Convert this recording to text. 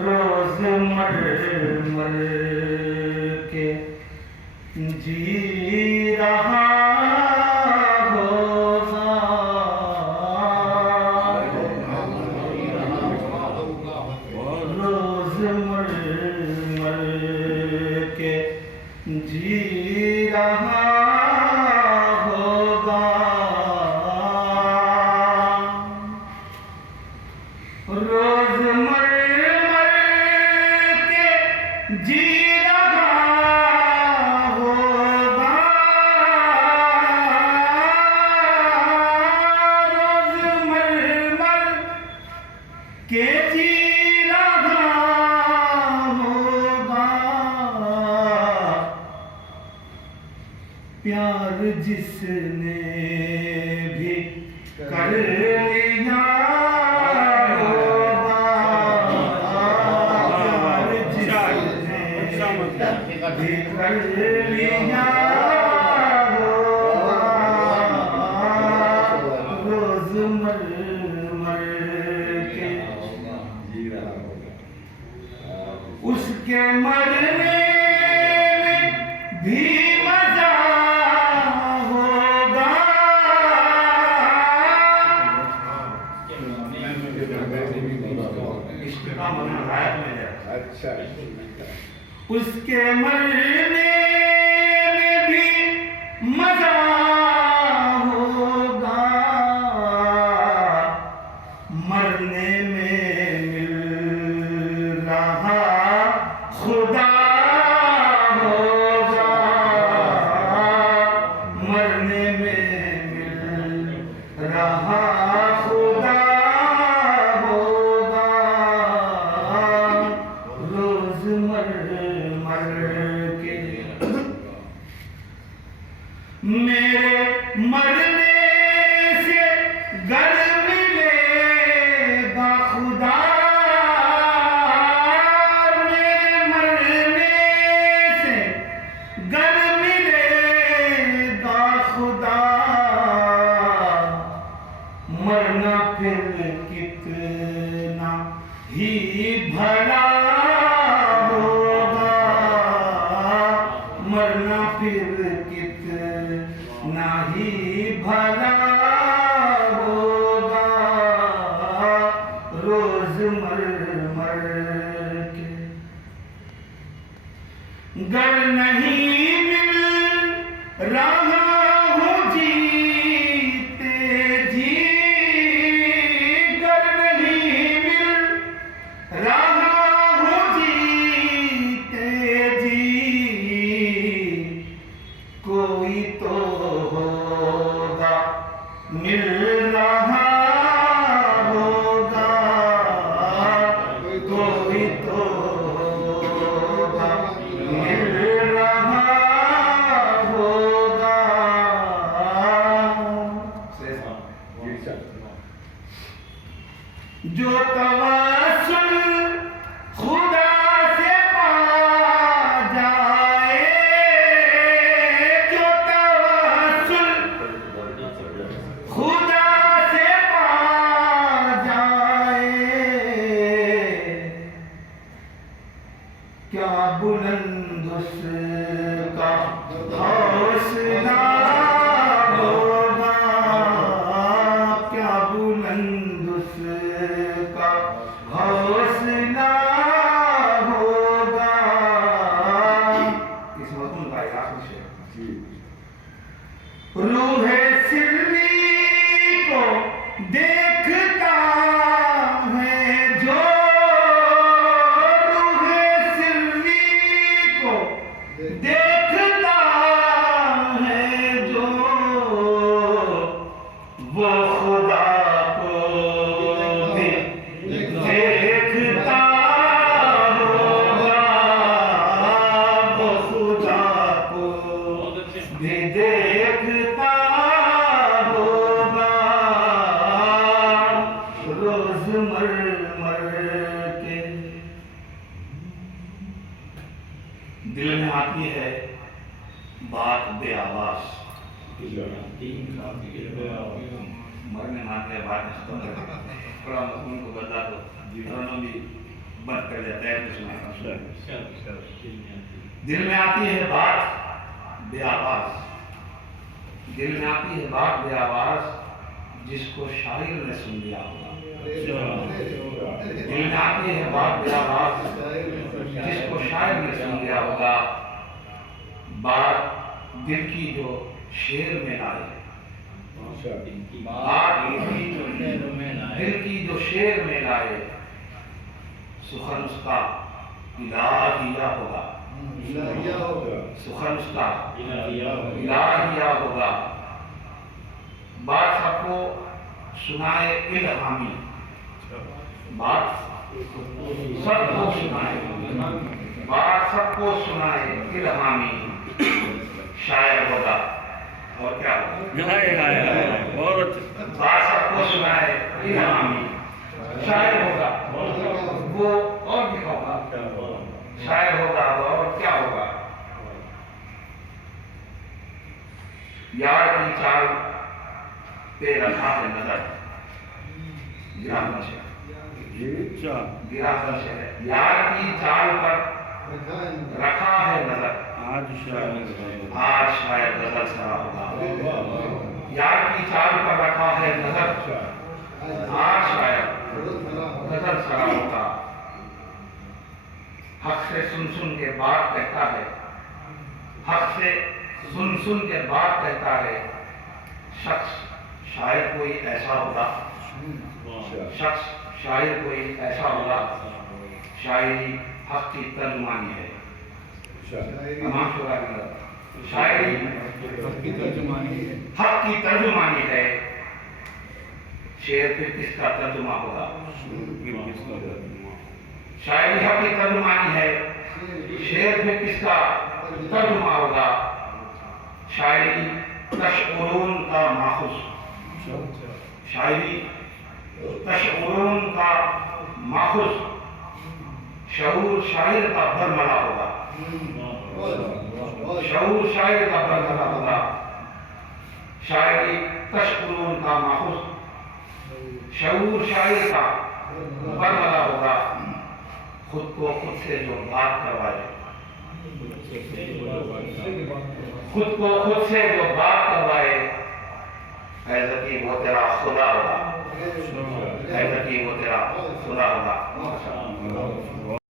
रोज मर मर के जी रहा होगा, रोज मर मर के जी रहा होगा, रोज मर जी रहा होगा, रोज मर मर के जी रहा होगा, प्यार जिसने भी कर लिया कर लिया रोज मर मर के उसके मरने में भी मजा होगा, अच्छा उसके मरने में भी मजा होगा, मरने में मिल रहा खुदा होगा, मरने में मिल रहा खुदा होगा, रोज मर मेरे मरने से गर मिलेगा खुदा, मेरे मरने से गर मिलेगा खुदा, मरना फिर कितना ही भला होगा, मरना फिर कितना ही भला होगा, रोज मर मर के गर नहीं मिल रहा हूँ जीते जी, गर नहीं मिल रहा हूँ जीते जी, कोई तो होगा मिल रहा होगा, कोई तो होगा मिल रहा होगा, जो तवस्सुल खुदा से पा जाए, जो तवस्सुल खुदा से पा जाए, क्या बुलंद उसका हौसला होगा, क्या बुलंद उसका हौसला होगा, इस वक्त उनका आखिरी शेर, रूह सिल्ली को देखता है जो, रूह सिल्ली को दिल में आती है बात बे आवाज, मरने मारने बात खत्म कर थोड़ा मजमून को बता दो, दोनों भी बंद कर देता है कुछ ना। दिल में आती है बात बे आवाज, दिल में आती है बात बे आवाज, जिसको शायर ने सुन लिया होगा। दिल में आती है बात बे आवाज, जिसको शायर ने सुन लिया होगा। बात दिल की जो शेर में लाए, बात दिल की जो शेर में लाए, सुखन उसका इलाहिया होगा, सुखन उसका इलाहिया होगा। बात सबको सुनाए इल्हामी, बात सबको सुनाए, बात सबको सुनाए इल्हामी, शायर होगा। और क्या होगा? बहुत बात सबको सुनाए इल्हामी, शायर होगा। वो और भी होगा, शायर होगा। और क्या होगा? यार की चाल पे रखा है नजर, गिरा से यार की चाल पर रखा है नजर, आज शायद गजल सरा होगा। यार की चाल पर रखा है नजर, आज शायद गजल सरा होगा। हक से सुन सुन के बात कहता है, हक से सुन सुन के बात कहता है, शख्स शायद कोई ऐसा होगा, शख्स शायद कोई ऐसा होगा। शायरी हक की तर्जुमानी है, तमाम शुरा के अंदर शायरी हक की तर्जुमानी है। शेर फिर किसका तर्जुमा होगा? शायरी हक की तर्जुमानी है, शेर फिर किसका तर्जुमा होगा? शायरी तशउरून का माखुज, शायरी तशउरून का माखुज, शऊर शायर का बरमला होगा, शऊर शायर का बरमला होगा। शायरी तशउरून का माखुज, शऊर शायर का बरमला होगा। खुद को खुद से जो बात करवाए, खुद को खुद से जो बात करवाए, ऐसा कि वो तेरा खुदा होगा, ऐसा कि वो तेरा खुदा होगा।